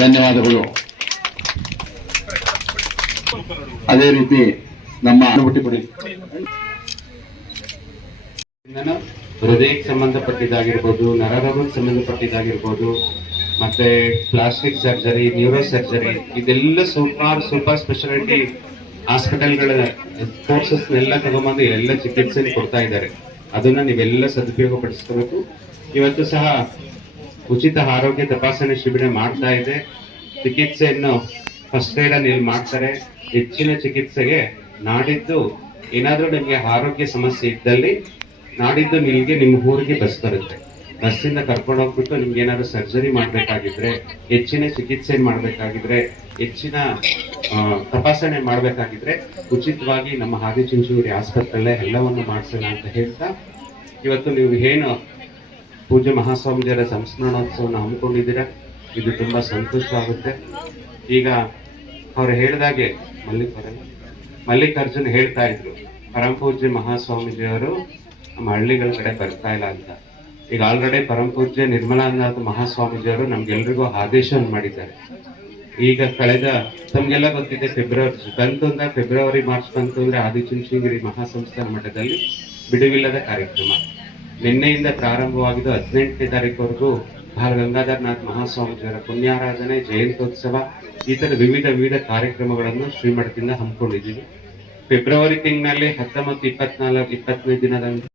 ಧನ್ಯವಾದಗಳು. ಅದೇ ರೀತಿ ನಮ್ಮ ಹೃದಯಕ್ಕೆ ಸಂಬಂಧಪಟ್ಟಿದ್ದಾಗಿರ್ಬೋದು, ನರರೋಗಕ್ಕೆ ಸಂಬಂಧಪಟ್ಟಿದ್ದಾಗಿರ್ಬೋದು, ಮತ್ತೆ ಪ್ಲಾಸ್ಟಿಕ್ ಸರ್ಜರಿ, ನ್ಯೂರೋ ಸರ್ಜರಿ, ಇದೆಲ್ಲ ಸೂಪರ್ ಸ್ಪೆಷಾಲಿಟಿ ಹಾಸ್ಪಿಟಲ್ಗಳ ಕೋರ್ಸಸ್ನೆಲ್ಲ ತಗೊಂಬಂದು ಎಲ್ಲ ಚಿಕಿತ್ಸೆ ಕೊಡ್ತಾ ಇದ್ದಾರೆ. ಅದನ್ನ ನೀವೆಲ್ಲ ಸದುಪಯೋಗ ಪಡಿಸ್ಕೋಬೇಕು. ಇವತ್ತು ಸಹ ಉಚಿತ ಆರೋಗ್ಯ ತಪಾಸಣೆ ಶಿಬಿರ ಮಾಡ್ತಾ ಇದೆ. ಚಿಕಿತ್ಸೆಯನ್ನು ಫಸ್ಟ್ ಏಡ್ ಅನ್ನು ಇಲ್ಲಿ ಮಾಡ್ತಾರೆ. ಹೆಚ್ಚಿನ ಚಿಕಿತ್ಸೆಗೆ ನಾಡಿದ್ದು ಏನಾದ್ರೂ ನಿಮ್ಗೆ ಆರೋಗ್ಯ ಸಮಸ್ಯೆ ಇದ್ದಲ್ಲಿ ನಾಡಿದ್ದು ನಿಮ್ಗೆ ನಿಮ್ಮ ಊರಿಗೆ ಬಸ್ ಬರುತ್ತೆ. ಬಸ್ಸಿಂದ ಕರ್ಕೊಂಡು ಹೋಗ್ಬಿಟ್ಟು ನಿಮ್ಗೆ ಏನಾದ್ರು ಸರ್ಜರಿ ಮಾಡ್ಬೇಕಾಗಿದ್ರೆ, ಹೆಚ್ಚಿನ ಚಿಕಿತ್ಸೆ ಮಾಡ್ಬೇಕಾಗಿದ್ರೆ, ಹೆಚ್ಚಿನ ತಪಾಸಣೆ ಮಾಡ್ಬೇಕಾಗಿದ್ರೆ ಉಚಿತವಾಗಿ ನಮ್ಮ ಆದಿಚುಂಚನಗಿರಿ ಆಸ್ಪತ್ರೆಯಲ್ಲೇ ಎಲ್ಲವನ್ನು ಮಾಡಿಸೋಣ ಅಂತ ಹೇಳ್ತಾ, ಇವತ್ತು ನೀವು ಏನು ಪೂಜ್ಯ ಮಹಾಸ್ವಾಮೀಜಿಯವರ ಸಂಸ್ಮರಣೋತ್ಸವನ ಹಮ್ಮಿಕೊಂಡಿದ್ದೀರಾ, ಇದು ತುಂಬಾ ಸಂತೋಷವಾಗುತ್ತೆ. ಈಗ ಅವ್ರು ಹೇಳಿದಾಗೆ ಮಲ್ಲಿಕಾರ್ಜುನ್ ಹೇಳ್ತಾ ಇದ್ರು, ಪರಮ ಪೂಜ್ಯ ಮಹಾಸ್ವಾಮೀಜಿಯವರು ನಮ್ಮ ಹಳ್ಳಿಗಳ ಕಡೆ ಬರ್ತಾ ಇಲ್ಲ ಅಂತ. ಈಗ ಆಲ್ರೆಡಿ ಪರಮ ಪೂಜ್ಯ ನಿರ್ಮಲಾನಂದ ಮಹಾಸ್ವಾಮೀಜಿಯವರು ನಮ್ಗೆಲ್ರಿಗೂ ಆದೇಶವನ್ನು ಮಾಡಿದ್ದಾರೆ. ಈಗ ಕಳೆದ ತಮ್ಗೆಲ್ಲ ಗೊತ್ತಿದೆ, ಫೆಬ್ರವರಿ ಮಾರ್ಚ್ ಬಂತು ಅಂದ್ರೆ ಆದಿಚುಂಚನಗಿರಿ ಮಹಾಸಂಸ್ಥಾನ ಮಠದಲ್ಲಿ ಬಿಡುವಿಲ್ಲದ ಕಾರ್ಯಕ್ರಮ ನಿನ್ನೆಯಿಂದ ಪ್ರಾರಂಭವಾಗಿದ್ದು 18ನೇ ತಾರೀಕುವರೆಗೂ ಬಾಲ ಗಂಗಾಧರನಾಥ್ ಮಹಾಸ್ವಾಮೀಜಿಯವರ ಪುಣ್ಯಾರಾಧನೆ, ಜಯಂತ್ಯೋತ್ಸವ, ಈ ತರ ವಿವಿಧ ಕಾರ್ಯಕ್ರಮಗಳನ್ನು ಶ್ರೀಮಠದಿಂದ ಹಮ್ಮಿಕೊಂಡಿದ್ದೀವಿ. ಫೆಬ್ರವರಿ ತಿಂಗಳಲ್ಲಿ 19, 24, 20ನೇ ದಿನದಂದು